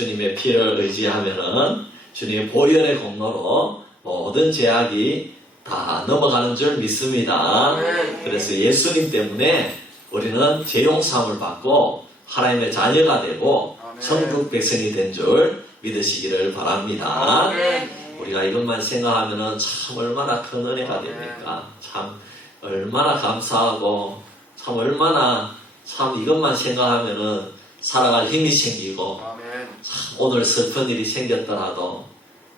주님의 피를 의지하면은 주님의 보혈의 공로로 모든 제약이 다 넘어가는 줄 믿습니다. 그래서 예수님 때문에 우리는 죄용서함을 받고 하나님의 자녀가 되고 천국 백성이 된 줄 믿으시기를 바랍니다. 우리가 이것만 생각하면은 참 얼마나 큰 은혜가 됩니까? 참 얼마나 감사하고 참 얼마나 참 이것만 생각하면은 살아갈 힘이 생기고 참 오늘 슬픈 일이 생겼더라도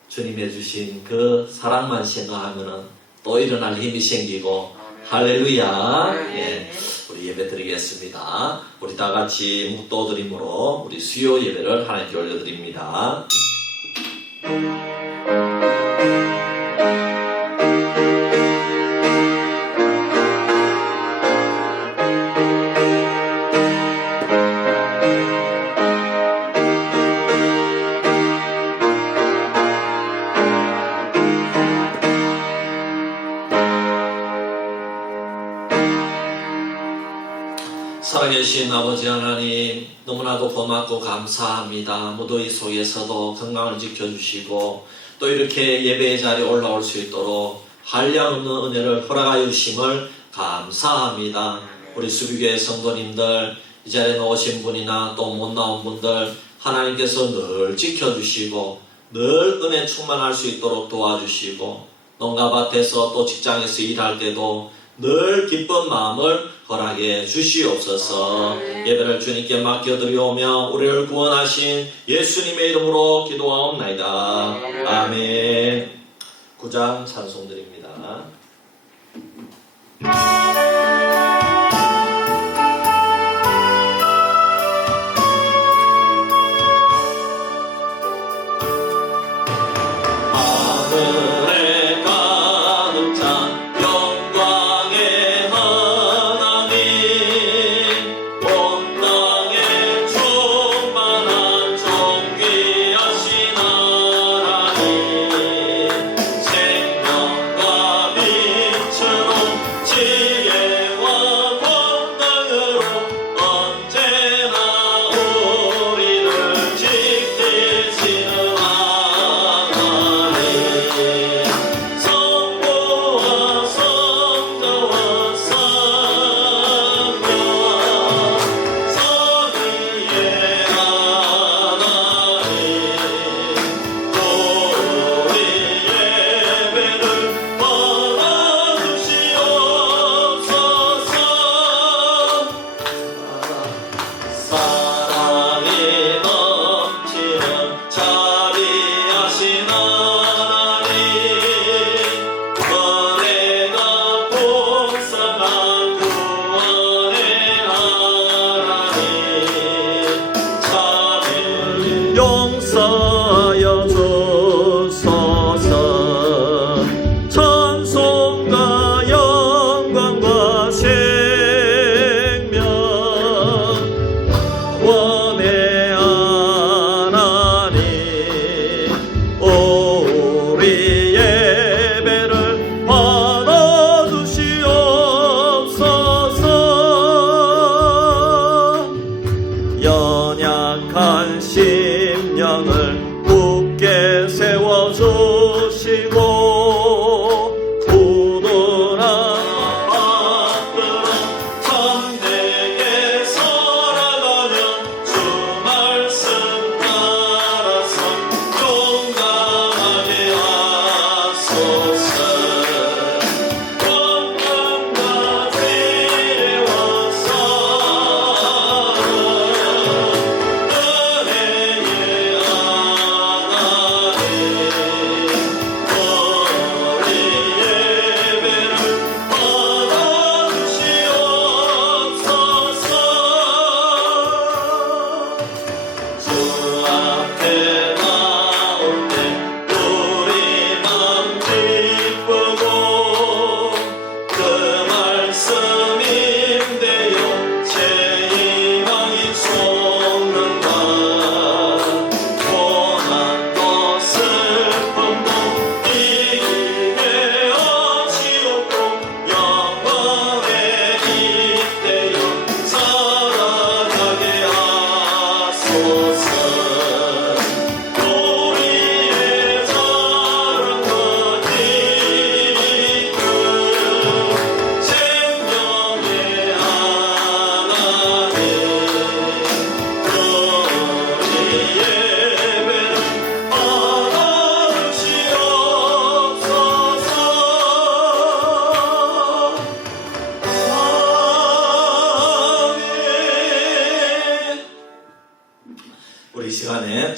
주님이 주신 그 사랑만 생각하면은 또 일어날 힘이 생기고 할렐루야. 예, 우리 예배 드리겠습니다. 우리 다 같이 묵도드림으로 우리 수요 예배를 하나님께 올려드립니다. 살아계신 아버지 하나님, 너무나도 고맙고 감사합니다. 무더위 속에서도 건강을 지켜주시고 또 이렇게 예배의 자리에 올라올 수 있도록 한량없는 은혜를 허락하여 주심을 감사합니다. 우리 수비교회 성도님들, 이 자리에 오신 분이나 또 못 나온 분들 하나님께서 늘 지켜주시고 늘 은혜 충만할 수 있도록 도와주시고 농가밭에서 또 직장에서 일할 때도 늘 기쁜 마음을 허락해 주시옵소서. 예배를 주님께 맡겨드리오며 우리를 구원하신 예수님의 이름으로 기도하옵나이다. 아멘. 9장 찬송드립니다. 생명과 빛으로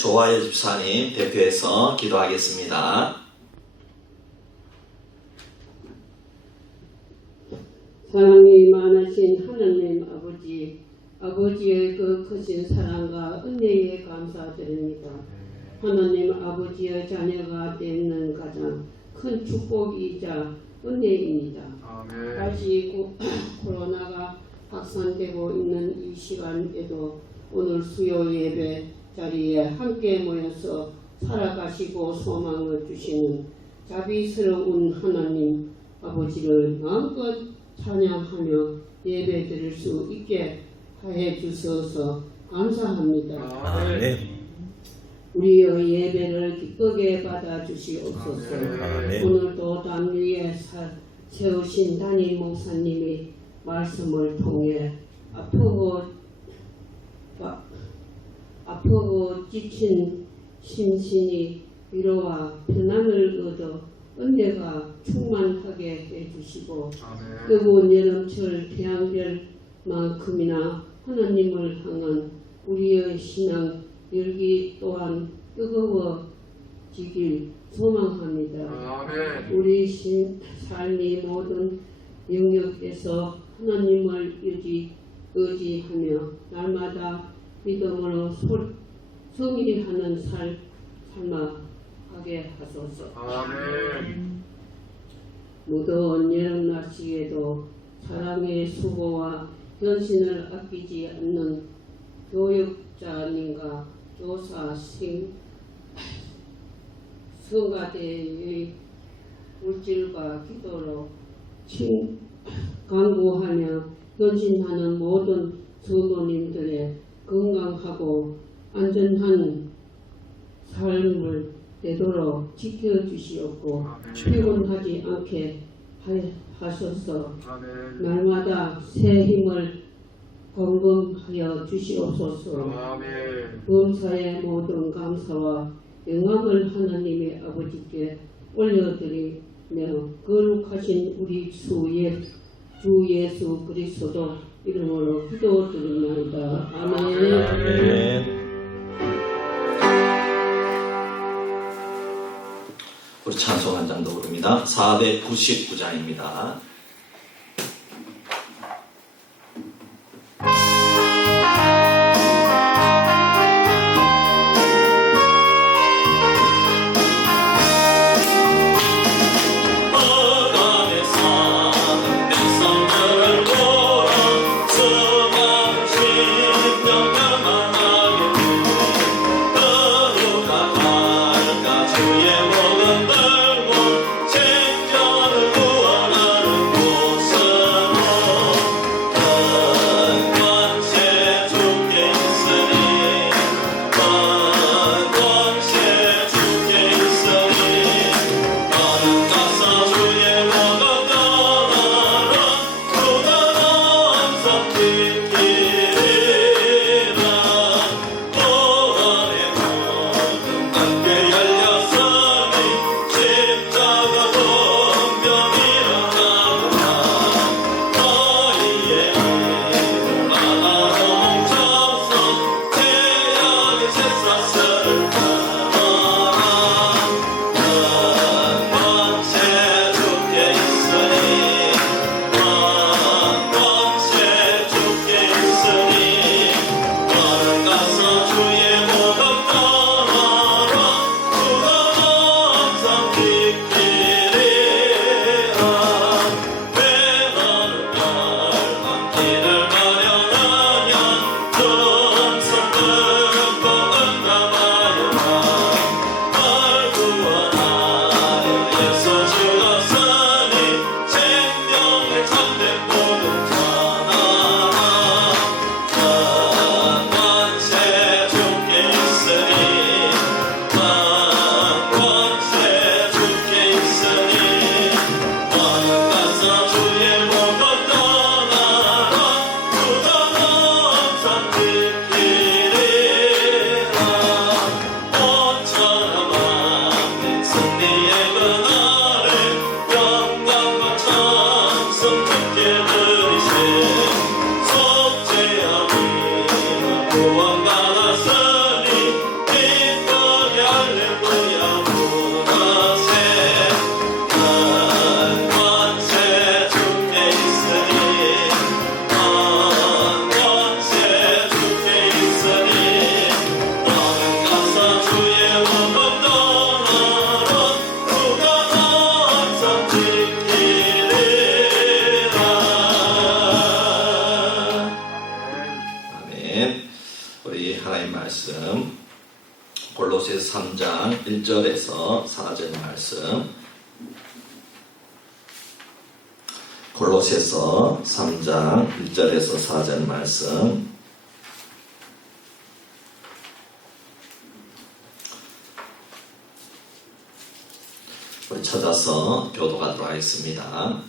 조화여 집사님 대표해서 기도하겠습니다. 사랑이 많으신 하나님 아버지, 아버지의 그 크신 사랑과 은혜에 감사드립니다. 하나님 아버지의 자녀가 되는 가장 큰 축복이자 은혜입니다. 아멘. 다시 코로나가 확산되고 있는 이 시간에도 오늘 수요 예배 자리에 함께 모여서 살아가시고 소망을 주시는 자비스러운 하나님 아버지를 마음껏 찬양하며 예배 드릴 수 있게 하여 주셔서 감사합니다. 아멘. 우리의 예배를 기쁘게 받아 주시옵소서. 아멘. 오늘도 담 위에 세우신 담임 목사님이 말씀을 통해 아프고 지친 심신이 위로와 편안을 얻어 은혜가 충만하게 해주시고 아멘. 뜨거운 여름철 태양별만큼이나 하나님을 향한 우리의 신앙 열기 또한 뜨거워지길 소망합니다. 아멘. 우리 삶이 모든 영역에서 하나님을 의지하며 날마다 믿음으로 성일하는 삶하게 하소서. 아멘. 무더운 여름 날씨에도 사랑의 수고와 헌신을 아끼지 않는 교육자님과 교사, 성가대의 물질과 기도로 강구하며 헌신하는 모든 성도님들의 건강하고 안전한 삶을 되도록 지켜주시옵고 피곤하지 않게 하셔서 아멘. 날마다 새 힘을 공급하여 주시옵소서. 아멘. 범사의 모든 감사와 영광을 하나님의 아버지께 올려드리며 거룩하신 우리 주 예수 그리스도 이름으로 기도드립니다. 아멘. 아멘. 우리 찬송 한 장도 부릅니다. 499장입니다. 주의 목은 걸고 생전을 구원하는 1절에서 4절 말씀, 골로새서 3장 1절에서 4절 말씀, 우리 찾아서 교독하도록 하겠습니다.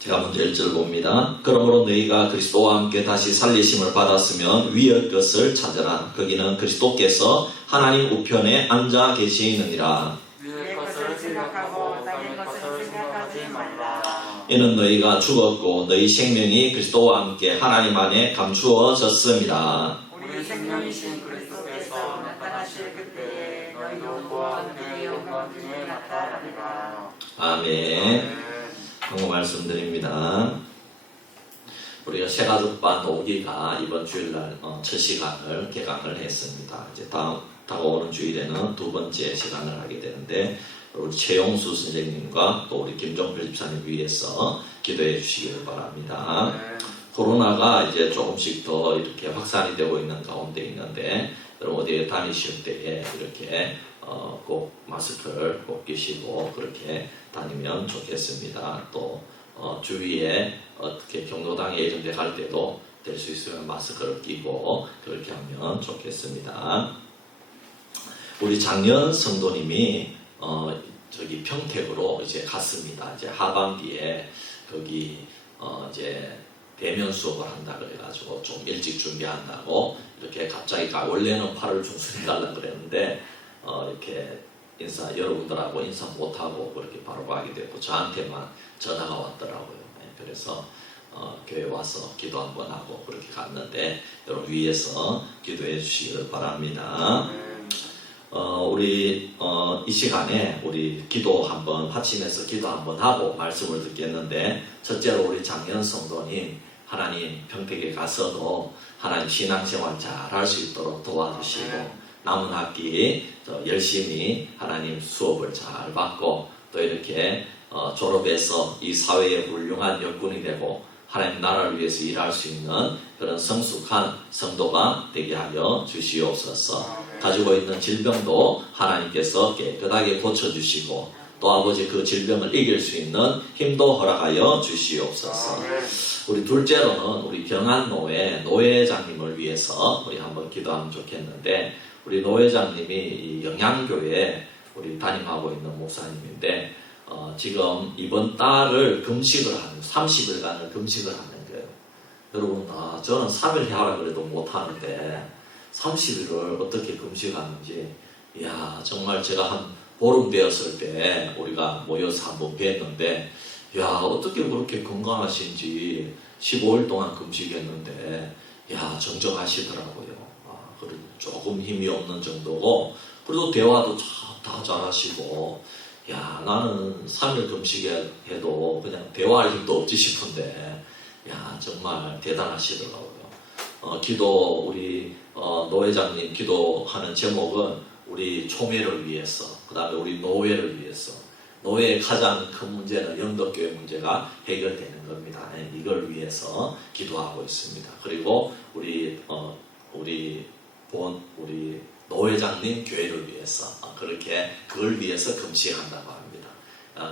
제가 먼저 1절 봅니다. 그러므로 너희가 그리스도와 함께 다시 살리심을 받았으면 위의 것을 찾으라. 거기는 그리스도께서 하나님 우편에 앉아 계시느니라. 위의 것을 생각하고 땅의 것을 생각하지 말라. 이는 너희가 죽었고 너희 생명이 그리스도와 함께 하나님 안에 감추어졌습니다. 우리 생명이신 그리스도께서 나타나실 그때에 너희도 또한 그의 영광 중에 나타나리라. 아멘. 광고 말씀드립니다. 우리가 새가족반 오기가 이번 주일날 첫 시간을 개강을 했습니다. 이제 다가오는 주일에는 두 번째 시간을 하게 되는데, 우리 최용수 선생님과 또 우리 김종필 집사님 위해서 기도해 주시기를 바랍니다. 코로나가 이제 조금씩 더 이렇게 확산이 되고 있는 가운데 있는데, 여러분 어디에 다니실 때에 이렇게 꼭 마스크를 꼭 끼시고 그렇게 다니면 좋겠습니다. 또 주위에 어떻게 경로당에 이런 데 갈 때도 될 수 있으면 마스크를 끼고 그렇게 하면 좋겠습니다. 우리 작년 성도님이 저기 평택으로 이제 갔습니다. 이제 하반기에 거기 이제 대면 수업을 한다 그래가지고 좀 일찍 준비한다고 이렇게 갑자기 원래는 8월 중순에 가려고 그랬는데 이렇게 여러분들하고 인사 못하고 그렇게 바로 가게 됐고 저한테만 전화가 왔더라고요. 그래서 교회 와서 기도 한번 하고 그렇게 갔는데, 여러분 위에서 기도해 주시길 바랍니다. 우리 이 시간에 우리 기도 한번 받치면서 기도 한번 하고 말씀을 듣겠는데, 첫째로 우리 작년 성도님 하나님 평택에 가서도 하나님 신앙생활 잘 할 수 있도록 도와주시고, 남은 학기 열심히 하나님 수업을 잘 받고 또 이렇게 졸업해서 이 사회에 훌륭한 역군이 되고 하나님 나라를 위해서 일할 수 있는 그런 성숙한 성도가 되게 하여 주시옵소서. 가지고 있는 질병도 하나님께서 깨끗하게 고쳐주시고 또 아버지 그 질병을 이길 수 있는 힘도 허락하여 주시옵소서. 우리 둘째로는 우리 경안노회 노회장님을 위해서 우리 한번 기도하면 좋겠는데, 우리 노회장님이 이 영양교회 우리 담임하고 있는 목사님인데 지금 이번 달을 금식을 하는 30일간을 금식을 하는 거예요. 여러분 저는 3일 하라 그래도 못하는데 30일을 어떻게 금식하는지, 이야 정말 제가 한 보름 되었을 때 우리가 모여서 한번 뵀는데, 야 어떻게 그렇게 건강하신지 15일 동안 금식했는데 야 정정하시더라고요. 그리고 조금 힘이 없는 정도고, 그래도 대화도 다 잘하시고, 야 나는 3일 금식해도 그냥 대화할 힘도 없지 싶은데 야 정말 대단하시더라고요. 기도 우리 노 회장님 기도하는 제목은 우리 총회를 위해서, 그 다음에 우리 노회를 위해서. 노회의 가장 큰 문제는 영덕교회 문제가 해결되는 겁니다. 이걸 위해서 기도하고 있습니다. 그리고 우리 노 회장님 교회를 위해서 그렇게 그걸 위해서 금식한다고 합니다.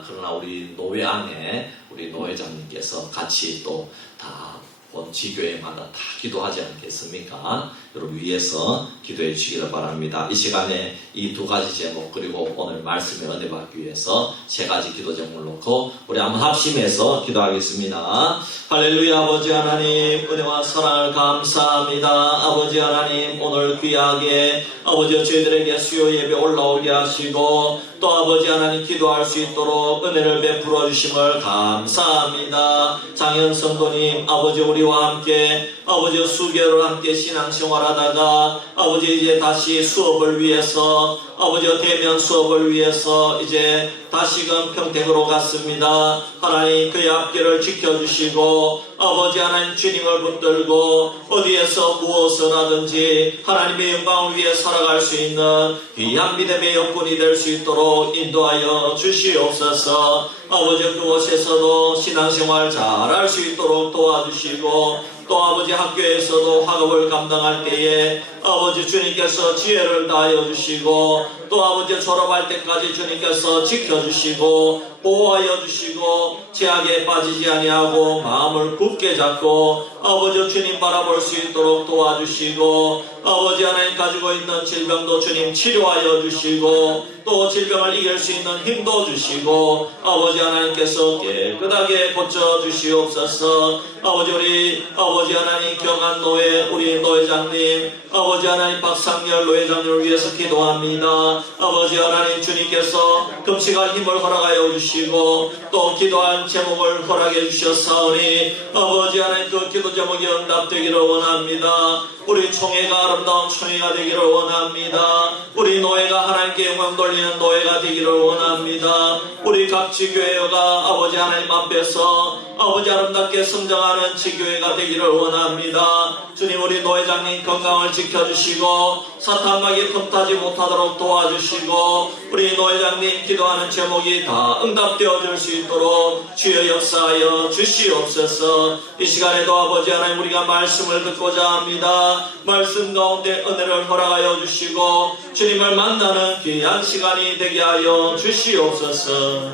그러나 우리 노회 안에 우리 노 회장님께서 같이 또 다 본 지교회마다 다 기도하지 않겠습니까? 여러분 위해서 기도해 주시기를 바랍니다. 이 시간에 이 두 가지 제목 그리고 오늘 말씀에 은혜 받기 위해서 세 가지 기도 제목을 놓고 우리 한번 합심해서 기도하겠습니다. 할렐루야. 아버지 하나님 은혜와 사랑을 감사합니다. 아버지 하나님 오늘 귀하게 아버지 저희들에게 수요 예배 올라오게 하시고 또 아버지 하나님 기도할 수 있도록 은혜를 베풀어 주심을 감사합니다. 장현 성도님 아버지 우리와 함께 아버지 수개월 함께 신앙생활하다가 아버지 이제 다시 수업을 위해서 아버지 대면 수업을 위해서 이제 다시금 평택으로 갔습니다. 하나님 그의 앞길을 지켜주시고 아버지 하나님 주님을 붙들고 어디에서 무엇을 하든지 하나님의 영광을 위해 살아갈 수 있는 귀한 믿음의 여건이 될 수 있도록 인도하여 주시옵소서. 아버지 그곳에서도 신앙생활 잘할 수 있도록 도와주시고 또 아버지 학교에서도 학업을 감당할 때에 아버지 주님께서 지혜를 다하여 주시고 또 아버지 졸업할 때까지 주님께서 지켜주시고 보호하여 주시고 제약에 빠지지 아니하고 마음을 굳게 잡고 아버지 주님 바라볼 수 있도록 도와주시고 아버지 하나님 가지고 있는 질병도 주님 치료하여 주시고 또 질병을 이길 수 있는 힘도 주시고 아버지 하나님께서 깨끗하게 고쳐주시옵소서. 아버지 우리 아버지 하나님 경한 노예 우리 노회장님 아버지 하나님 박상열 노회장님을 위해서 기도합니다. 아버지 하나님 주님께서 금식할 힘을 허락하여 주시고 또 기도할 제목을 허락해 주셨사오니 아버지 하나님 그 기도 제목이 응답되기를 원합니다. 우리 총회가 아름다운 총회가 되기를 원합니다. 우리 노예가 하나님께 영광 돌리는 노예가 되기를 원합니다. 우리 각 지교회가 아버지 하나님 앞에서 아버지 아름답게 성장하는 지교회가 되기를 원합니다. 주님 우리 노회장님 건강을 지켜주시고 사탄막이 틈타지 못하도록 도와주시고 우리 노회장님 기도하는 제목이 다 응답되어 줄 수 있도록 주여 역사하여 주시옵소서. 이 시간에도 아버지 하나님 우리가 말씀을 듣고자 합니다. 말씀 가운데 은혜를 허락하여 주시고 주님을 만나는 귀한 시간이 되게 하여 주시옵소서.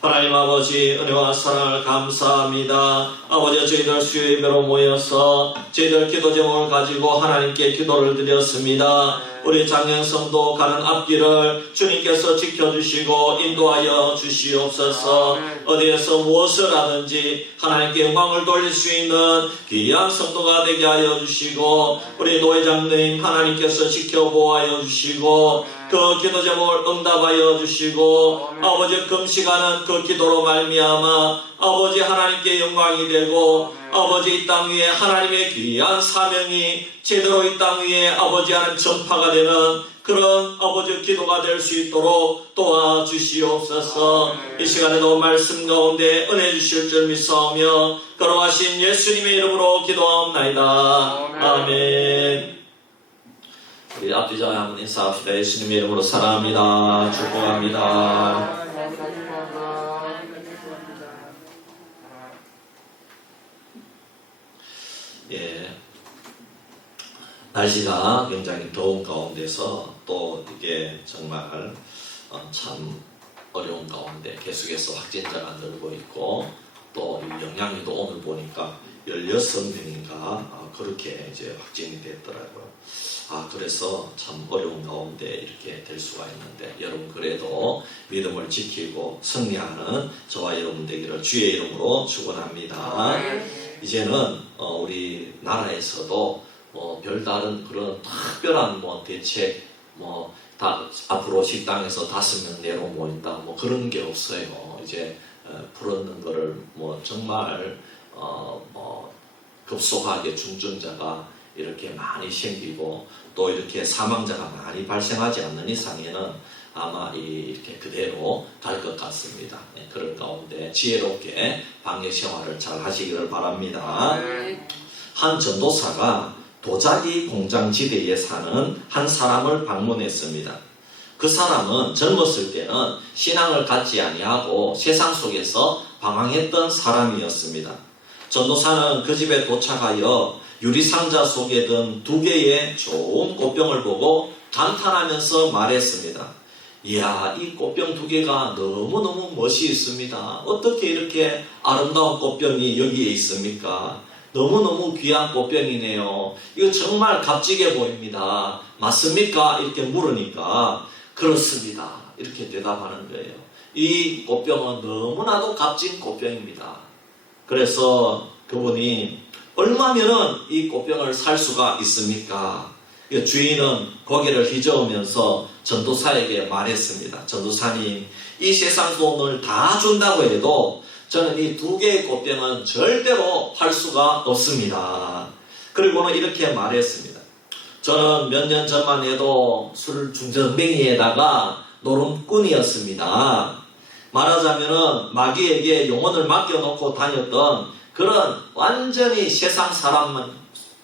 하나님 아버지 은혜와 사랑을 감사합니다. 아버지 저희들 수요 예배로 모여서 저희들 기도 제목을 가지고 하나님께 기도를 드렸습니다. 우리 장영성도 가는 앞길을 주님께서 지켜주시고 인도하여 주시옵소서. 어디에서 무엇을 하든지 하나님께 영광을 돌릴 수 있는 귀한 성도가 되게 하여 주시고 우리 노회장님 하나님께서 지켜보호하여 주시고 그 기도 제목을 응답하여 주시고 아버지 금식하는 그 기도로 말미암아 아버지 하나님께 영광이 되고 아버지 이 땅 위에 하나님의 귀한 사명이 제대로 이 땅 위에 아버지 하나님 전파가 되는 그런 아버지 기도가 될 수 있도록 도와주시옵소서. 이 시간에도 말씀 가운데 은혜 주실 줄 믿사오며 걸어가신 예수님의 이름으로 기도하옵나이다. 아멘. 우리 앞뒤자 한번 인사합시다. 예수님의 이름으로 사랑합니다. 축복합니다. 예, 날씨가 굉장히 더운 가운데서 또 이게 정말 참 어려운 가운데 계속해서 확진자가 늘고 있고 또 이 영향이도 오늘 보니까 16명인가 그렇게 이제 확진이 됐더라고요. 그래서 참 어려운 가운데 이렇게 될 수가 있는데 여러분 그래도 믿음을 지키고 승리하는 저와 여러분 되기를 주의 이름으로 축원합니다. 이제는 우리 나라에서도 별다른 그런 특별한 대책 다 앞으로 식당에서 5명 내로 모인다 그런 게 없어요. 이제 풀었는 거를 정말 급속하게 중증자가 이렇게 많이 생기고 또 이렇게 사망자가 많이 발생하지 않는 이상에는 아마 이렇게 그대로 갈 것 같습니다. 그런 가운데 지혜롭게 방역 생활을 잘 하시기를 바랍니다. 한 전도사가 도자기 공장지대에 사는 한 사람을 방문했습니다. 그 사람은 젊었을 때는 신앙을 갖지 아니하고 세상 속에서 방황했던 사람이었습니다. 전도사는 그 집에 도착하여 유리상자 속에 든 2개의 좋은 꽃병을 보고 감탄하면서 말했습니다. 이야, 이 꽃병 2개가 너무너무 멋이 있습니다. 어떻게 이렇게 아름다운 꽃병이 여기에 있습니까? 너무너무 귀한 꽃병이네요. 이거 정말 값지게 보입니다. 맞습니까? 이렇게 물으니까 그렇습니다. 이렇게 대답하는 거예요. 이 꽃병은 너무나도 값진 꽃병입니다. 그래서 그분이 얼마면은 이 꽃병을 살 수가 있습니까? 주인은 고개를 휘저으면서 전도사에게 말했습니다. 전도사님, 이 세상 돈을 다 준다고 해도 저는 이 2개의 꽃병은 절대로 팔 수가 없습니다. 그리고는 이렇게 말했습니다. 저는 몇 년 전만 해도 술 중전뱅이에다가 노름꾼이었습니다. 말하자면은 마귀에게 영혼을 맡겨놓고 다녔던 그런 완전히 세상 사람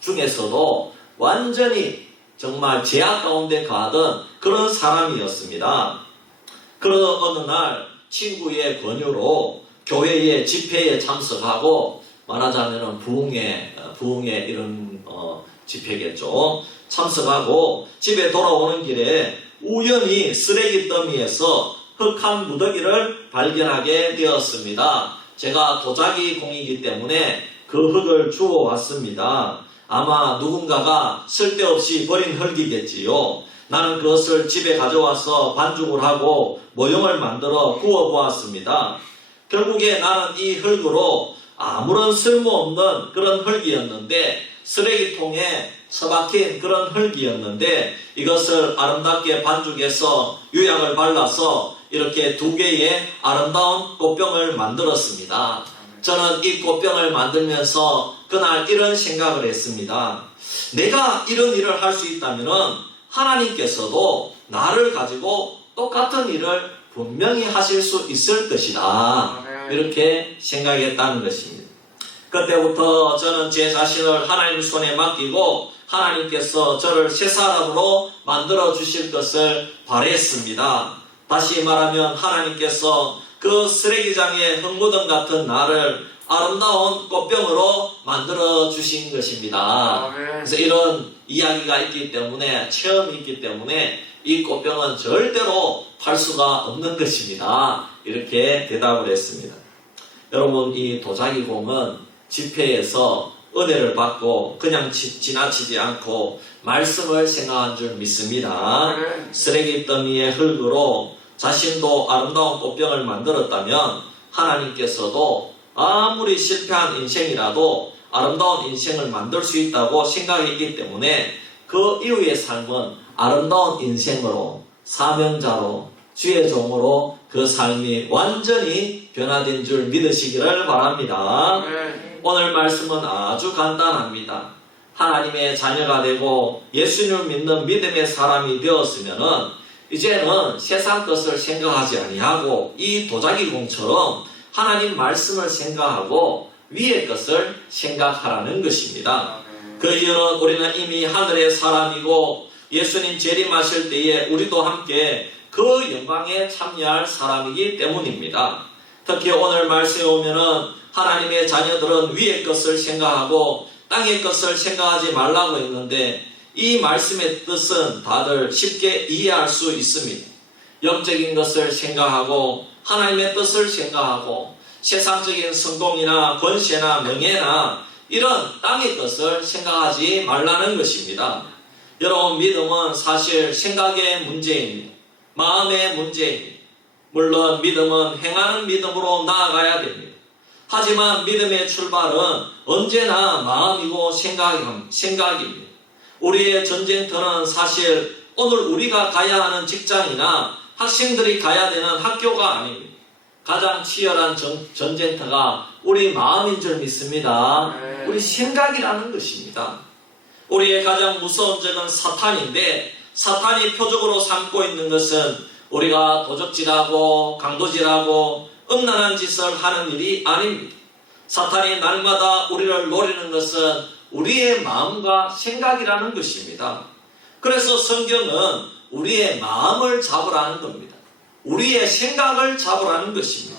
중에서도 완전히 정말 제약 가운데 가던 그런 사람이었습니다. 그런 어느 날 친구의 권유로 교회의 집회에 참석하고 말하자면은 부흥회 이런 집회겠죠. 참석하고 집에 돌아오는 길에 우연히 쓰레기 더미에서 흙 한 무더기를 발견하게 되었습니다. 제가 도자기 공이기 때문에 그 흙을 주워 왔습니다. 아마 누군가가 쓸데없이 버린 흙이겠지요. 나는 그것을 집에 가져와서 반죽을 하고 모형을 만들어 구워 보았습니다. 결국에 나는 이 흙으로 아무런 쓸모없는 그런 흙이었는데, 쓰레기통에 처박힌 그런 흙이었는데, 이것을 아름답게 반죽해서 유약을 발라서 이렇게 2개의 아름다운 꽃병을 만들었습니다. 저는 이 꽃병을 만들면서 그날 이런 생각을 했습니다. 내가 이런 일을 할 수 있다면 하나님께서도 나를 가지고 똑같은 일을 분명히 하실 수 있을 것이다. 이렇게 생각했다는 것입니다. 그때부터 저는 제 자신을 하나님 손에 맡기고 하나님께서 저를 새 사람으로 만들어 주실 것을 바랬습니다. 다시 말하면 하나님께서 그 쓰레기장의 흙무덤 같은 나를 아름다운 꽃병으로 만들어 주신 것입니다. 그래서 이런 이야기가 있기 때문에, 체험이 있기 때문에 이 꽃병은 절대로 팔 수가 없는 것입니다. 이렇게 대답을 했습니다. 여러분, 이 도자기공은 집회에서 은혜를 받고 그냥 지나치지 않고 말씀을 생각한 줄 믿습니다. 쓰레기 더미의 흙으로 자신도 아름다운 꽃병을 만들었다면 하나님께서도 아무리 실패한 인생이라도 아름다운 인생을 만들 수 있다고 생각했기 때문에 그 이후의 삶은 아름다운 인생으로, 사명자로, 주의 종으로 그 삶이 완전히 변화된 줄 믿으시기를 바랍니다. 오늘 말씀은 아주 간단합니다. 하나님의 자녀가 되고 예수님을 믿는 믿음의 사람이 되었으면은 이제는 세상 것을 생각하지 아니하고 이 도자기공처럼 하나님 말씀을 생각하고 위의 것을 생각하라는 것입니다. 그 이유는 우리는 이미 하늘의 사람이고 예수님 재림하실 때에 우리도 함께 그 영광에 참여할 사람이기 때문입니다. 특히 오늘 말씀에 오면은 하나님의 자녀들은 위의 것을 생각하고 땅의 것을 생각하지 말라고 했는데, 이 말씀의 뜻은 다들 쉽게 이해할 수 있습니다. 영적인 것을 생각하고 하나님의 뜻을 생각하고 세상적인 성공이나 권세나 명예나 이런 땅의 것을 생각하지 말라는 것입니다. 여러분, 믿음은 사실 생각의 문제입니다. 마음의 문제입니다. 물론 믿음은 행하는 믿음으로 나아가야 됩니다. 하지만 믿음의 출발은 언제나 마음이고 생각입니다. 우리의 전쟁터는 사실 오늘 우리가 가야 하는 직장이나 학생들이 가야 되는 학교가 아닙니다. 가장 치열한 전쟁터가 우리 마음인 줄 믿습니다. 우리 생각이라는 것입니다. 우리의 가장 무서운 적은 사탄인데, 사탄이 표적으로 삼고 있는 것은 우리가 도적질하고 강도질하고 음란한 짓을 하는 일이 아닙니다. 사탄이 날마다 우리를 노리는 것은 우리의 마음과 생각이라는 것입니다. 그래서 성경은 우리의 마음을 잡으라는 겁니다. 우리의 생각을 잡으라는 것입니다.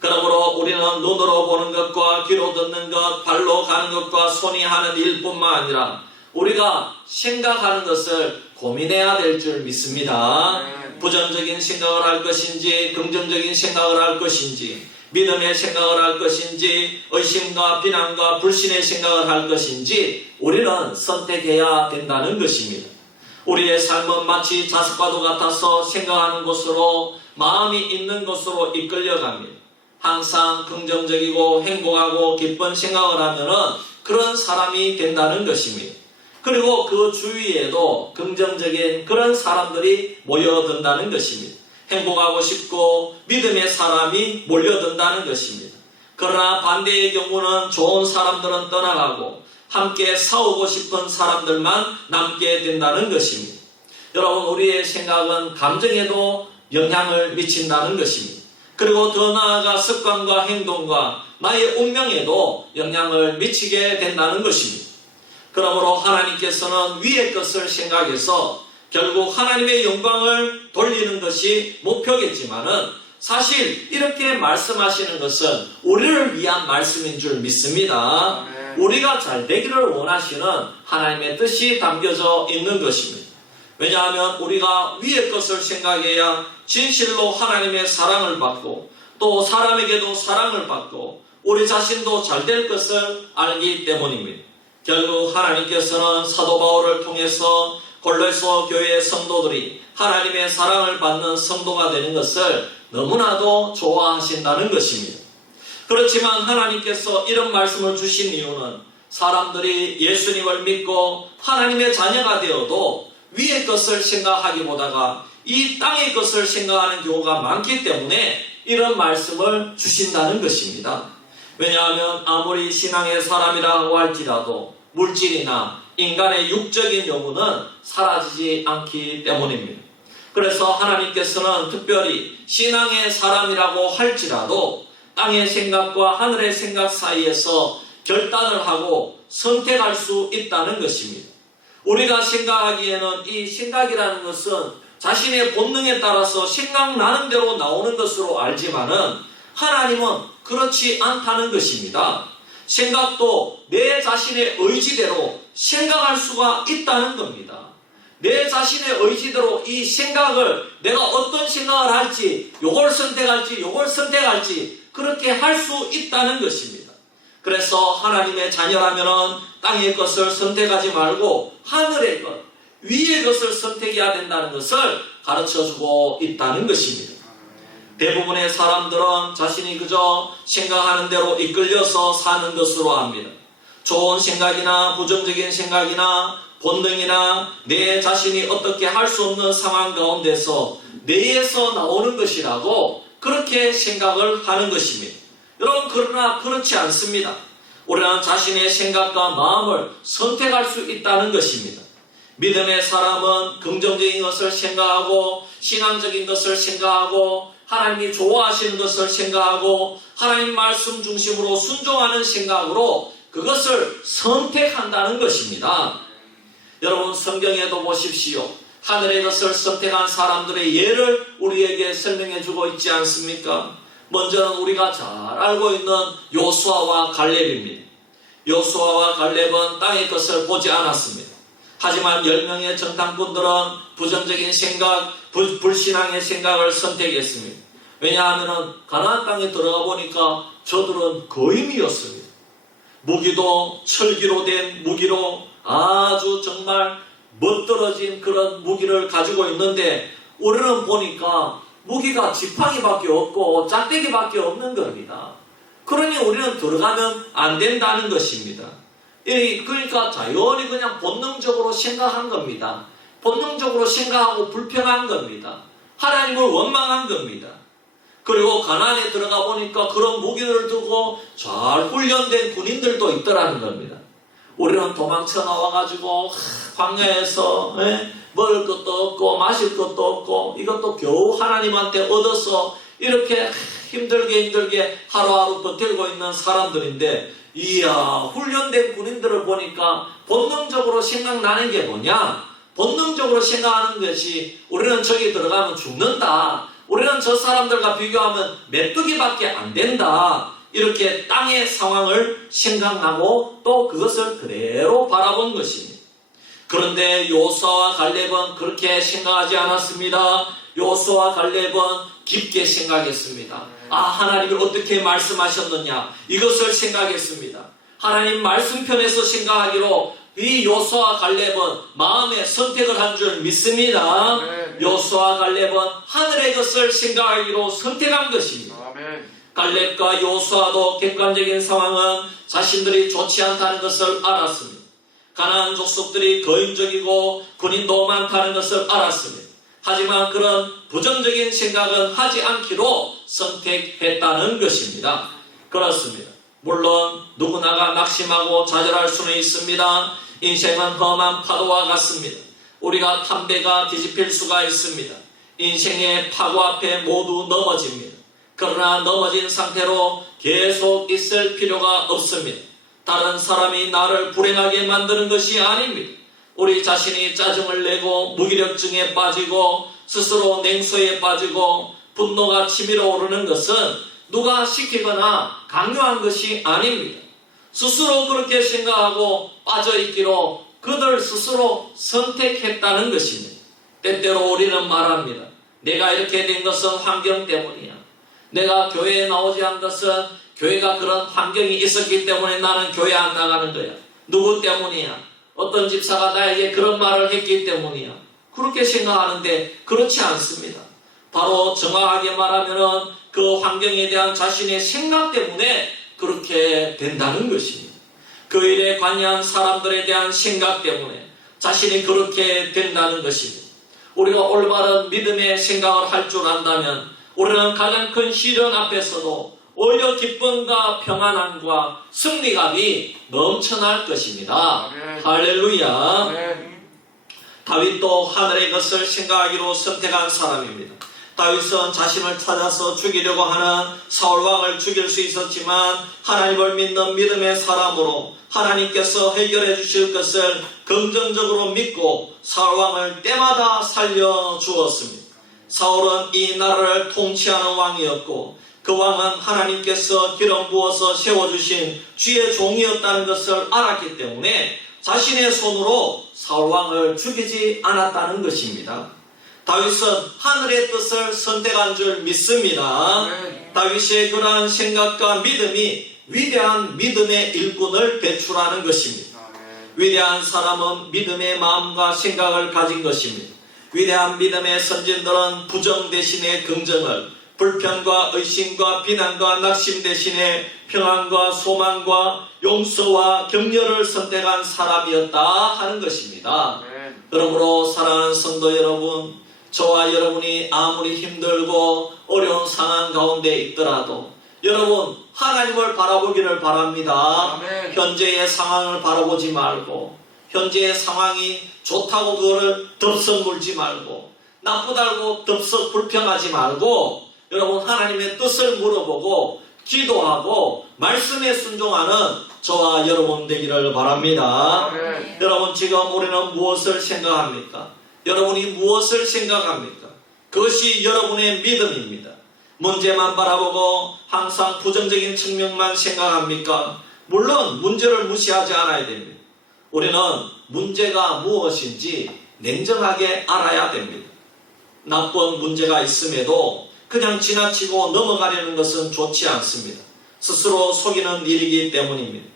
그러므로 우리는 눈으로 보는 것과 귀로 듣는 것, 발로 가는 것과 손이 하는 일뿐만 아니라 우리가 생각하는 것을 고민해야 될 줄 믿습니다. 부정적인 생각을 할 것인지, 긍정적인 생각을 할 것인지, 믿음의 생각을 할 것인지, 의심과 비난과 불신의 생각을 할 것인지 우리는 선택해야 된다는 것입니다. 우리의 삶은 마치 자석과도 같아서 생각하는 곳으로, 마음이 있는 곳으로 이끌려갑니다. 항상 긍정적이고 행복하고 기쁜 생각을 하면은 그런 사람이 된다는 것입니다. 그리고 그 주위에도 긍정적인 그런 사람들이 모여든다는 것입니다. 행복하고 싶고 믿음의 사람이 몰려든다는 것입니다. 그러나 반대의 경우는 좋은 사람들은 떠나가고 함께 싸우고 싶은 사람들만 남게 된다는 것입니다. 여러분, 우리의 생각은 감정에도 영향을 미친다는 것입니다. 그리고 더 나아가 습관과 행동과 나의 운명에도 영향을 미치게 된다는 것입니다. 그러므로 하나님께서는 위의 것을 생각해서 결국 하나님의 영광을 돌리는 것이 목표겠지만은 사실 이렇게 말씀하시는 것은 우리를 위한 말씀인 줄 믿습니다. 우리가 잘 되기를 원하시는 하나님의 뜻이 담겨져 있는 것입니다. 왜냐하면 우리가 위의 것을 생각해야 진실로 하나님의 사랑을 받고 또 사람에게도 사랑을 받고 우리 자신도 잘 될 것을 알기 때문입니다. 결국 하나님께서는 사도 바울을 통해서 골로새 교회의 성도들이 하나님의 사랑을 받는 성도가 되는 것을 너무나도 좋아하신다는 것입니다. 그렇지만 하나님께서 이런 말씀을 주신 이유는 사람들이 예수님을 믿고 하나님의 자녀가 되어도 위의 것을 생각하기보다가 이 땅의 것을 생각하는 경우가 많기 때문에 이런 말씀을 주신다는 것입니다. 왜냐하면 아무리 신앙의 사람이라고 할지라도 물질이나 인간의 육적인 요구는 사라지지 않기 때문입니다. 그래서 하나님께서는 특별히 신앙의 사람이라고 할지라도 땅의 생각과 하늘의 생각 사이에서 결단을 하고 선택할 수 있다는 것입니다. 우리가 생각하기에는 이 생각이라는 것은 자신의 본능에 따라서 생각나는 대로 나오는 것으로 알지만은 하나님은 그렇지 않다는 것입니다. 생각도 내 자신의 의지대로 생각할 수가 있다는 겁니다. 내 자신의 의지대로 이 생각을 내가 어떤 생각을 할지, 요걸 선택할지, 요걸 선택할지 그렇게 할 수 있다는 것입니다. 그래서 하나님의 자녀라면은 땅의 것을 선택하지 말고 하늘의 것, 위의 것을 선택해야 된다는 것을 가르쳐주고 있다는 것입니다. 대부분의 사람들은 자신이 그저 생각하는 대로 이끌려서 사는 것으로 압니다. 좋은 생각이나 부정적인 생각이나 본능이나 내 자신이 어떻게 할 수 없는 상황 가운데서 뇌에서 나오는 것이라고 그렇게 생각을 하는 것입니다. 여러분, 그러나 그렇지 않습니다. 우리는 자신의 생각과 마음을 선택할 수 있다는 것입니다. 믿음의 사람은 긍정적인 것을 생각하고 신앙적인 것을 생각하고 하나님이 좋아하시는 것을 생각하고 하나님 말씀 중심으로 순종하는 생각으로 그것을 선택한다는 것입니다. 여러분, 성경에도 보십시오. 하늘의 것을 선택한 사람들의 예를 우리에게 설명해 주고 있지 않습니까? 먼저는 우리가 잘 알고 있는 요수아와 갈렙입니다. 요수아와 갈렙은 땅의 것을 보지 않았습니다. 하지만 10명의 정탐꾼들은 부정적인 생각, 불신앙의 생각을 선택했습니다. 왜냐하면 가나안 땅에 들어가 보니까 저들은 거인이었습니다. 무기도 철기로 된 무기로 아주 정말 멋들어진 그런 무기를 가지고 있는데 우리는 보니까 무기가 지팡이밖에 없고 짝대기밖에 없는 겁니다. 그러니 우리는 들어가면 안 된다는 것입니다. 그러니까 자연히 그냥 본능적으로 생각한 겁니다. 본능적으로 생각하고 불평한 겁니다. 하나님을 원망한 겁니다. 그리고 가나안에 들어가 보니까 그런 무기를 두고 잘 훈련된 군인들도 있더라는 겁니다. 우리는 도망쳐 나와가지고 광야에서 먹을 것도 없고 마실 것도 없고 이것도 겨우 하나님한테 얻어서 이렇게 힘들게 하루하루 버티고 있는 사람들인데, 이야, 훈련된 군인들을 보니까 본능적으로 생각나는 게 뭐냐? 본능적으로 생각하는 것이 우리는 저기 들어가면 죽는다, 우리는 저 사람들과 비교하면 메뚜기밖에 안 된다, 이렇게 땅의 상황을 생각하고 또 그것을 그대로 바라본 것입니다. 그런데 요수아와 갈렙은 그렇게 생각하지 않았습니다. 요수아와 갈렙은 깊게 생각했습니다. 하나님이 어떻게 말씀하셨느냐, 이것을 생각했습니다. 하나님 말씀편에서 생각하기로 이 요수아와 갈렙은 마음의 선택을 한 줄 믿습니다. 요수아와 갈렙은 하늘의 것을 생각하기로 선택한 것입니다. 갈렙과 요수아도 객관적인 상황은 자신들이 좋지 않다는 것을 알았습니다. 가나안 족속들이 거인적이고 군인도 많다는 것을 알았습니다. 하지만 그런 부정적인 생각은 하지 않기로 선택했다는 것입니다. 그렇습니다. 물론 누구나가 낙심하고 좌절할 수는 있습니다. 인생은 험한 파도와 같습니다. 우리가 담배가 뒤집힐 수가 있습니다. 인생의 파고 앞에 모두 넘어집니다. 그러나 넘어진 상태로 계속 있을 필요가 없습니다. 다른 사람이 나를 불행하게 만드는 것이 아닙니다. 우리 자신이 짜증을 내고 무기력증에 빠지고 스스로 냉소에 빠지고 분노가 치밀어 오르는 것은 누가 시키거나 강요한 것이 아닙니다. 스스로 그렇게 생각하고 빠져있기로 그들 스스로 선택했다는 것입니다. 때때로 우리는 말합니다. 내가 이렇게 된 것은 환경 때문이야. 내가 교회에 나오지 않은 것은 교회가 그런 환경이 있었기 때문에 나는 교회 안 나가는 거야. 누구 때문이야? 어떤 집사가 나에게 그런 말을 했기 때문이야. 그렇게 생각하는데 그렇지 않습니다. 바로 정확하게 말하면은 그 환경에 대한 자신의 생각 때문에 그렇게 된다는 것입니다. 그 일에 관여한 사람들에 대한 생각 때문에 자신이 그렇게 된다는 것입니다. 우리가 올바른 믿음의 생각을 할 줄 안다면 우리는 가장 큰 시련 앞에서도 오히려 기쁨과 평안함과 승리감이 넘쳐날 것입니다. 할렐루야. 다윗도 하늘의 것을 생각하기로 선택한 사람입니다. 다윗은 자신을 찾아서 죽이려고 하는 사울왕을 죽일 수 있었지만 하나님을 믿는 믿음의 사람으로 하나님께서 해결해 주실 것을 긍정적으로 믿고 사울왕을 때마다 살려주었습니다. 사울은 이 나라를 통치하는 왕이었고 그 왕은 하나님께서 기름 부어서 세워주신 주의 종이었다는 것을 알았기 때문에 자신의 손으로 사울왕을 죽이지 않았다는 것입니다. 다윗은 하늘의 뜻을 선택한 줄 믿습니다. 다윗의 그러한 생각과 믿음이 위대한 믿음의 일꾼을 배출하는 것입니다. 위대한 사람은 믿음의 마음과 생각을 가진 것입니다. 위대한 믿음의 선진들은 부정 대신에 긍정을, 불평과 의심과 비난과 낙심 대신에 평안과 소망과 용서와 격려를 선택한 사람이었다 하는 것입니다. 그러므로 사랑하는 성도 여러분, 저와 여러분이 아무리 힘들고 어려운 상황 가운데 있더라도 여러분 하나님을 바라보기를 바랍니다. 현재의 상황을 바라보지 말고 현재의 상황이 좋다고 그거를 덥석 물지 말고 나쁘다고 덥석 불평하지 말고 여러분 하나님의 뜻을 물어보고 기도하고 말씀에 순종하는 저와 여러분 되기를 바랍니다. 여러분 지금 우리는 무엇을 생각합니까? 여러분이 무엇을 생각합니까? 그것이 여러분의 믿음입니다. 문제만 바라보고 항상 부정적인 측면만 생각합니까? 물론 문제를 무시하지 않아야 됩니다. 우리는 문제가 무엇인지 냉정하게 알아야 됩니다. 나쁜 문제가 있음에도 그냥 지나치고 넘어가려는 것은 좋지 않습니다. 스스로 속이는 일이기 때문입니다.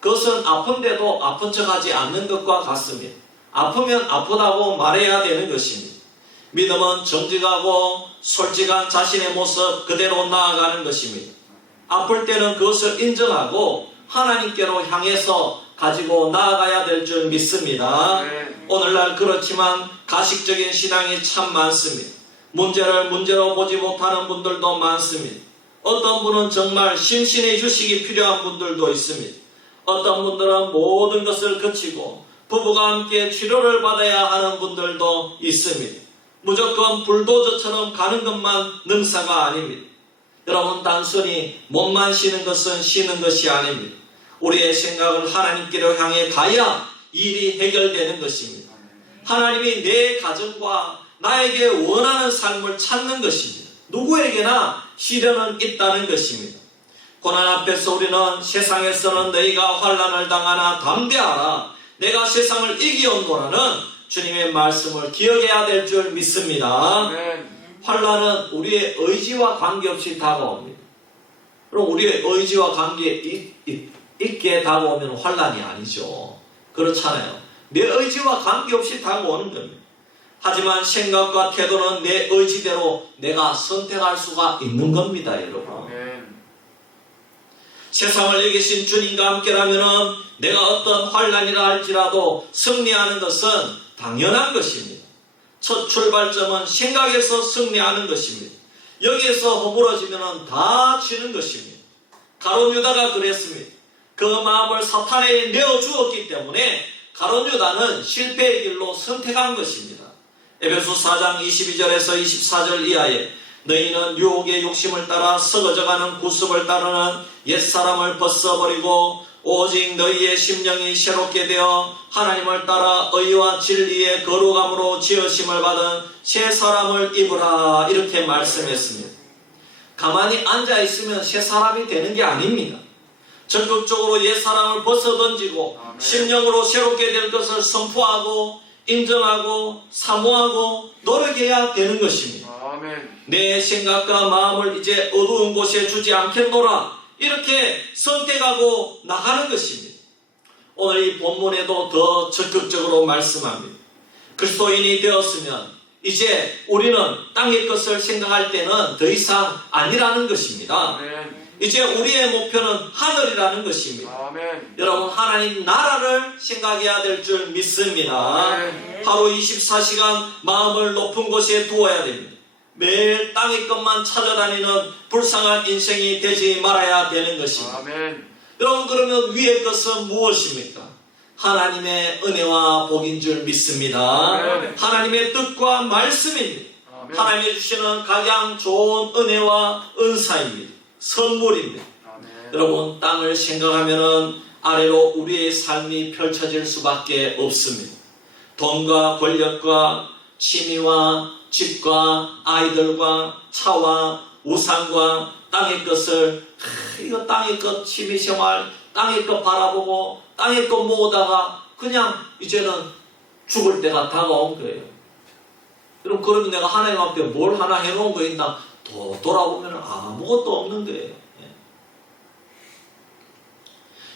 그것은 아픈데도 아픈 척하지 않는 것과 같습니다. 아프면 아프다고 말해야 되는 것입니다. 믿음은 정직하고 솔직한 자신의 모습 그대로 나아가는 것입니다. 아플 때는 그것을 인정하고 하나님께로 향해서 가지고 나아가야 될 줄 믿습니다. 오늘날 그렇지만 가식적인 신앙이 참 많습니다. 문제를 문제로 보지 못하는 분들도 많습니다. 어떤 분은 정말 심신의 휴식이 필요한 분들도 있습니다. 어떤 분들은 모든 것을 거치고 부부가 함께 치료를 받아야 하는 분들도 있습니다. 무조건 불도저처럼 가는 것만 능사가 아닙니다. 여러분 단순히 몸만 쉬는 것은 쉬는 것이 아닙니다. 우리의 생각을 하나님께로 향해 가야 일이 해결되는 것입니다. 하나님이 내 가정과 나에게 원하는 삶을 찾는 것입니다. 누구에게나 시련은 있다는 것입니다. 고난 앞에서 우리는 세상에서는 너희가 환난을 당하나 담대하라. 내가 세상을 이기었노라는 주님의 말씀을 기억해야 될 줄 믿습니다. 환난은 우리의 의지와 관계없이 다가옵니다. 그럼 우리의 의지와 관계 있게 다가오면 환난이 아니죠. 그렇잖아요. 내 의지와 관계없이 다가오는 겁니다. 하지만 생각과 태도는 내 의지대로 내가 선택할 수가 있는 겁니다, 여러분. 세상을 이기신 주님과 함께라면 내가 어떤 환난이라 할지라도 승리하는 것은 당연한 것입니다. 첫 출발점은 생각에서 승리하는 것입니다. 여기에서 허물어지면 다 지는 것입니다. 가룟 유다가 그랬습니다. 그 마음을 사탄에 내어주었기 때문에 가룟 유다는 실패의 길로 선택한 것입니다. 에베소 4장 22절에서 24절 이하에 너희는 유혹의 욕심을 따라 썩어져가는 구습을 따르는 옛사람을 벗어버리고 오직 너희의 심령이 새롭게 되어 하나님을 따라 의와 진리의 거룩함으로 지으심을 받은 새 사람을 입으라 이렇게 말씀했습니다. 가만히 앉아있으면 새 사람이 되는 게 아닙니다. 적극적으로 옛사람을 벗어던지고 아멘. 심령으로 새롭게 될 것을 선포하고 인정하고 사모하고 노력해야 되는 것입니다. 아멘. 내 생각과 마음을 이제 어두운 곳에 주지 않겠노라, 이렇게 선택하고 나가는 것입니다. 오늘 이 본문에도 더 적극적으로 말씀합니다. 그리스도인이 되었으면 이제 우리는 땅의 것을 생각할 때는 더 이상 아니라는 것입니다. 아멘. 이제 우리의 목표는 하늘이라는 것입니다. 아멘. 여러분, 하나님 나라를 생각해야 될 줄 믿습니다. 아멘. 하루 24시간 마음을 높은 곳에 두어야 됩니다. 매일 땅의 것만 찾아다니는 불쌍한 인생이 되지 말아야 되는 것입니다. 아멘. 여러분, 그러면 위의 것은 무엇입니까? 하나님의 은혜와 복인 줄 믿습니다. 아멘. 하나님의 뜻과 말씀입니다. 아멘. 하나님이 주시는 가장 좋은 은혜와 은사입니다. 선물입니다. 아멘. 여러분, 땅을 생각하면 아래로 우리의 삶이 펼쳐질 수밖에 없습니다. 돈과 권력과 취미와 집과 아이들과 차와 우상과 땅의 것을, 이거 땅의 것 취미생활, 땅의 것 바라보고 땅의 것 모으다가 그냥 이제는 죽을 때가 다가온 거예요. 여러분, 그러면 내가 하나님 앞에 뭘 하나 해놓은 거 있나? 돌아보면 아무것도 없는 거예요.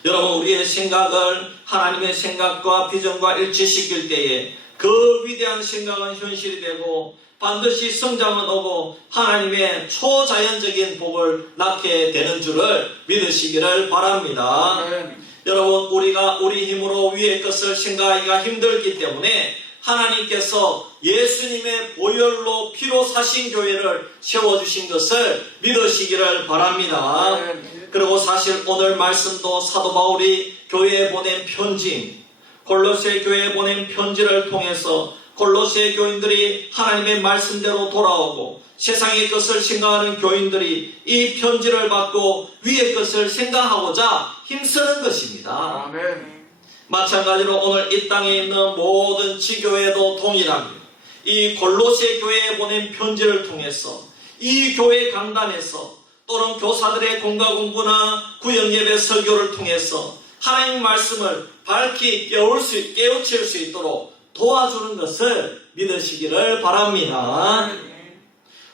여러분, 우리의 생각을 하나님의 생각과 비전과 일치시킬 때에 그 위대한 생각은 현실이 되고 반드시 성장은 오고 하나님의 초자연적인 복을 낳게 되는 줄을 믿으시기를 바랍니다. 아멘. 여러분, 우리가 우리 힘으로 위의 것을 생각하기가 힘들기 때문에 하나님께서 예수님의 보혈로 피로 사신 교회를 세워주신 것을 믿으시기를 바랍니다. 아멘. 그리고 사실 오늘 말씀도 사도 바울이 교회에 보낸 편지, 골로새 교회에 보낸 편지를 통해서 골로새 교인들이 하나님의 말씀대로 돌아오고 세상의 것을 생각하는 교인들이 이 편지를 받고 위의 것을 생각하고자 힘쓰는 것입니다. 아멘. 마찬가지로 오늘 이 땅에 있는 모든 지교회도 동일합니다. 이 골로새 교회에 보낸 편지를 통해서 이 교회 강단에서 또는 교사들의 공과 공부나 구역예배 설교를 통해서 하나님 말씀을 밝히 깨우칠 수 있도록 도와주는 것을 믿으시기를 바랍니다.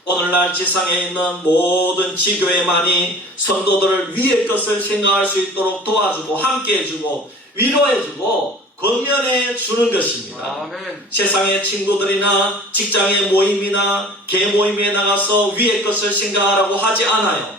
오늘날 지상에 있는 모든 지교회만이 성도들을 위의 것을 생각할 수 있도록 도와주고 함께 해주고 위로해주고 권면해 주는 것입니다. 아멘. 세상의 친구들이나 직장의 모임이나 개 모임에 나가서 위의 것을 생각하라고 하지 않아요.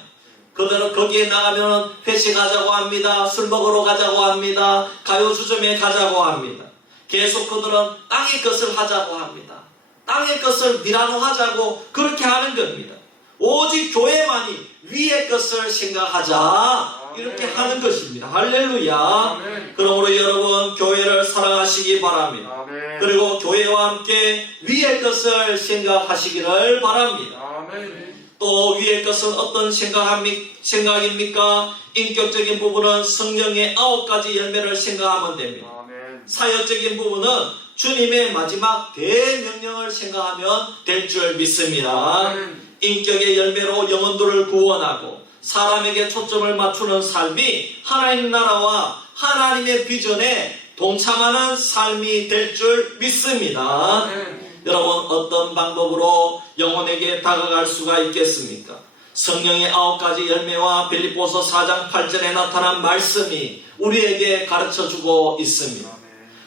그대로 거기에 나가면 회식하자고 합니다. 술 먹으러 가자고 합니다. 가요주점에 가자고 합니다. 계속 그들은 땅의 것을 하자고 합니다. 땅의 것을 밀어놓하자고 그렇게 하는 겁니다. 오직 교회만이 위의 것을 생각하자, 이렇게 하는 것입니다. 할렐루야. 아멘. 그러므로 여러분, 교회를 사랑하시기 바랍니다. 아멘. 그리고 교회와 함께 위의 것을 생각하시기를 바랍니다. 아멘. 또 위의 것은 어떤 생각입니까? 인격적인 부분은 성령의 9가지 열매를 생각하면 됩니다. 아멘. 사역적인 부분은 주님의 마지막 대명령을 생각하면 될 줄 믿습니다. 아멘. 인격의 열매로 영혼들을 구원하고 사람에게 초점을 맞추는 삶이 하나님 나라와 하나님의 비전에 동참하는 삶이 될 줄 믿습니다. 아멘. 여러분, 어떤 방법으로 영혼에게 다가갈 수가 있겠습니까? 성령의 9가지 열매와 빌립보서 4장 8절에 나타난 말씀이 우리에게 가르쳐주고 있습니다.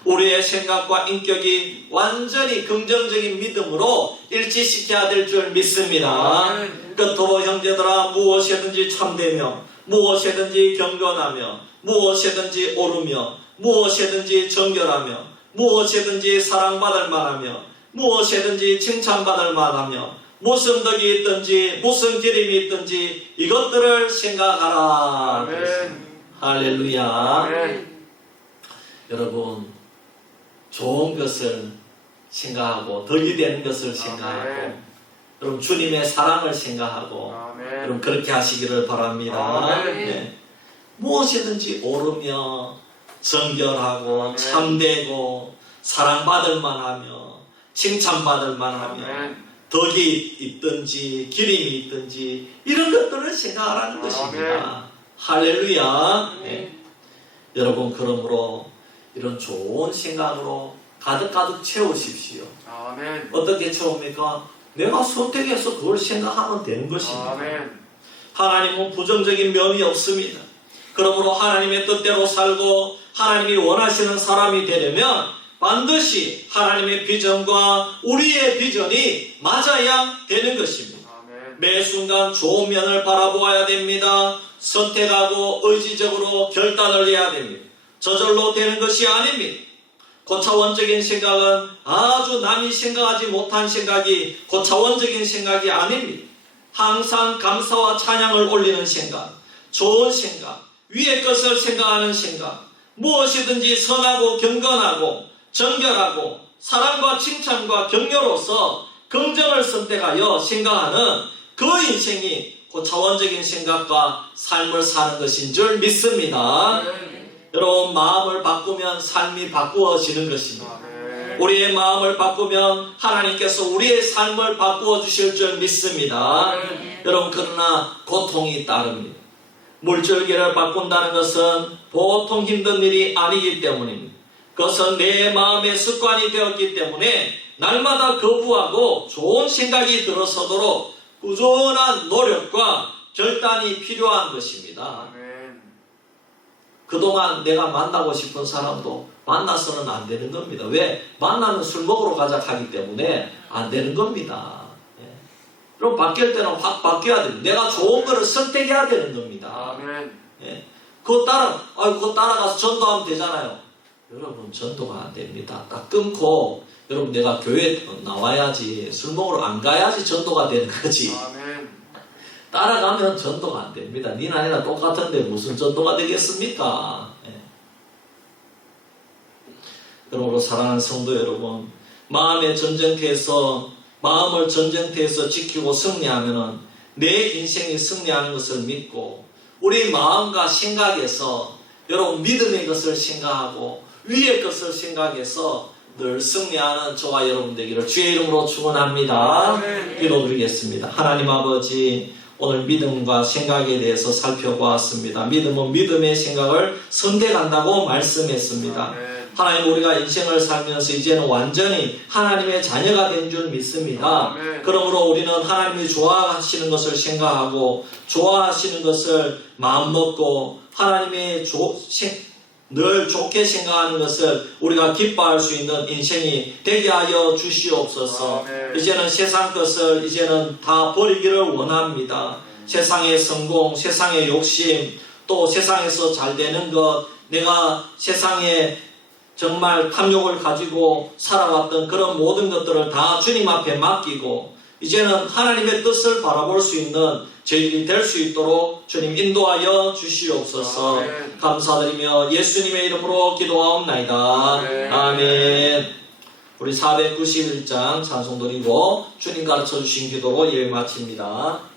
우리의 생각과 인격이 완전히 긍정적인 믿음으로 일치시켜야 될 줄 믿습니다. 끝으로 형제들아, 무엇이든지 참되며 무엇이든지 경건하며 무엇이든지 옳으며 무엇이든지 정결하며 무엇이든지 사랑받을 만하며 무엇이든지 칭찬받을 만하며 무슨 덕이 있든지 무슨 기림이 있든지 이것들을 생각하라. 아멘. 할렐루야. 아멘. 여러분, 좋은 것을 생각하고 덕이 되는 것을 생각하고 아멘. 여러분, 주님의 사랑을 생각하고 아멘. 여러분, 그렇게 하시기를 바랍니다. 아멘. 네. 무엇이든지 옳으며 정결하고 아멘. 참되고 사랑받을 만하며 칭찬받을 만하며 아멘. 덕이 있든지 기림이 있든지 이런 것들을 생각하라는 아멘. 것입니다. 할렐루야. 네. 여러분, 그러므로 이런 좋은 생각으로 가득가득 채우십시오. 아멘. 어떻게 채웁니까? 내가 선택해서 그걸 생각하면 되는 것입니다. 아멘. 하나님은 부정적인 면이 없습니다. 그러므로 하나님의 뜻대로 살고 하나님이 원하시는 사람이 되려면 반드시 하나님의 비전과 우리의 비전이 맞아야 되는 것입니다. 아멘. 매 순간 좋은 면을 바라보아야 됩니다. 선택하고 의지적으로 결단을 해야 됩니다. 저절로 되는 것이 아닙니다. 고차원적인 생각은 아주 남이 생각하지 못한 생각이 고차원적인 생각이 아닙니다. 항상 감사와 찬양을 올리는 생각, 좋은 생각, 위의 것을 생각하는 생각, 무엇이든지 선하고 경건하고 정결하고 사랑과 칭찬과 격려로서 긍정을 선택하여 생각하는 그 인생이 고차원적인 생각과 삶을 사는 것인 줄 믿습니다. 여러분, 마음을 바꾸면 삶이 바꾸어지는 것입니다. 아멘. 우리의 마음을 바꾸면 하나님께서 우리의 삶을 바꾸어 주실 줄 믿습니다. 여러분, 그러나 고통이 따릅니다. 물줄기를 바꾼다는 것은 보통 힘든 일이 아니기 때문입니다. 그것은 내 마음의 습관이 되었기 때문에 날마다 거부하고 좋은 생각이 들어서도록 꾸준한 노력과 결단이 필요한 것입니다. 아멘. 그동안 내가 만나고 싶은 사람도 만나서는 안 되는 겁니다. 왜? 만나면 술 먹으러 가자 하기 때문에 안 되는 겁니다. 예. 그럼 바뀔 때는 확 바뀌어야 됩니다. 내가 좋은 거를 선택해야 되는 겁니다. 아멘. 예. 그거 따라가서 전도하면 되잖아요. 여러분, 전도가 안 됩니다. 딱 끊고, 여러분, 내가 교회 나와야지, 술 먹으러 안 가야지 전도가 되는 거지. 아멘. 따라가면 전도가 안 됩니다. 니나 내나 똑같은데 무슨 전도가 되겠습니까? 예. 그러므로 사랑하는 성도 여러분, 마음을 전쟁터에서 지키고 승리하면 내 인생이 승리하는 것을 믿고, 우리 마음과 생각에서 여러분 믿음의 것을 생각하고 위의 것을 생각해서 늘 승리하는 저와 여러분 되기를 주의 이름으로 축원합니다. 기도드리겠습니다. 하나님 아버지, 오늘 믿음과 생각에 대해서 살펴보았습니다. 믿음은 믿음의 생각을 선택한다고 말씀했습니다. 아멘. 하나님, 우리가 인생을 살면서 이제는 완전히 하나님의 자녀가 된 줄 믿습니다. 아멘. 그러므로 우리는 하나님이 좋아하시는 것을 생각하고 좋아하시는 것을 마음먹고 하나님이 늘 좋게 생각하는 것을 우리가 기뻐할 수 있는 인생이 되게 하여 주시옵소서. 아멘. 이제는 세상 것을 이제는 다 버리기를 원합니다. 세상의 성공, 세상의 욕심, 또 세상에서 잘 되는 것, 내가 세상에 정말 탐욕을 가지고 살아왔던 그런 모든 것들을 다 주님 앞에 맡기고 이제는 하나님의 뜻을 바라볼 수 있는 저희들이 될 수 있도록 주님 인도하여 주시옵소서. 아멘. 감사드리며 예수님의 이름으로 기도하옵나이다. 아멘. 아멘. 우리 491장 찬송 드리고 주님 가르쳐 주신 기도로 예배 마칩니다.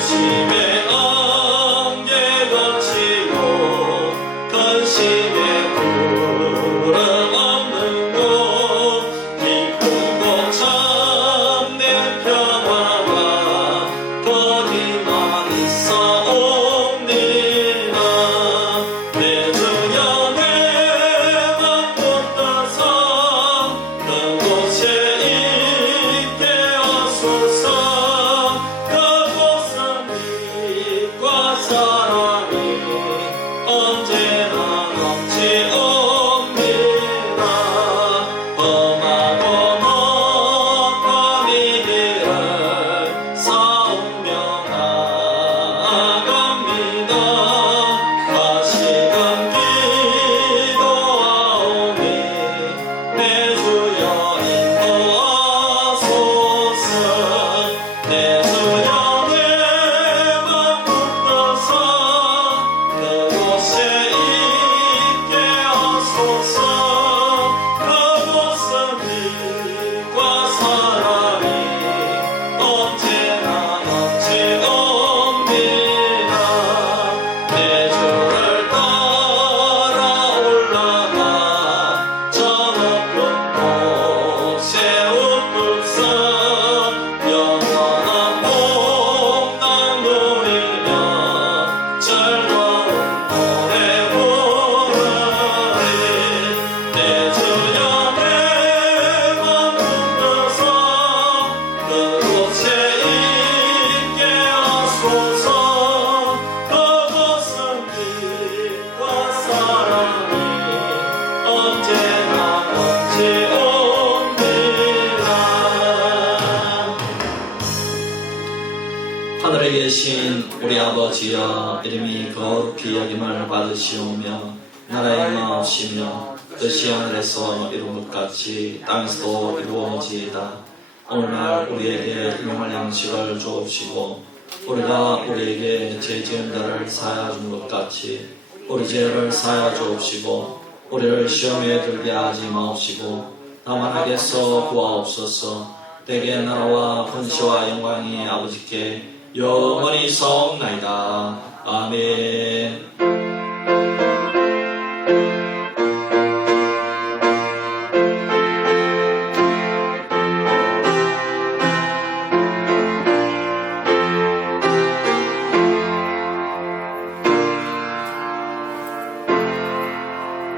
심의 안개 같이 하늘에 계신 우리 아버지여 이름이 거룩히 여김을 받으시오며 나라의 임하옵시며 뜻이 하늘에서 이룬 것 같이 땅에서도 이루어지이다. 오늘날 우리에게 일용할 양식을 주옵시고 우리가 우리에게 죄 지은 자를 사하여 준 것 같이 우리 죄를 사하여 주옵시고 우리를 시험에 들게 하지 마옵시고 다만 악에서 구하옵소서. 대개 나라와 권세와 영광이 아버지께 영원히 있사옵나이다. 아멘.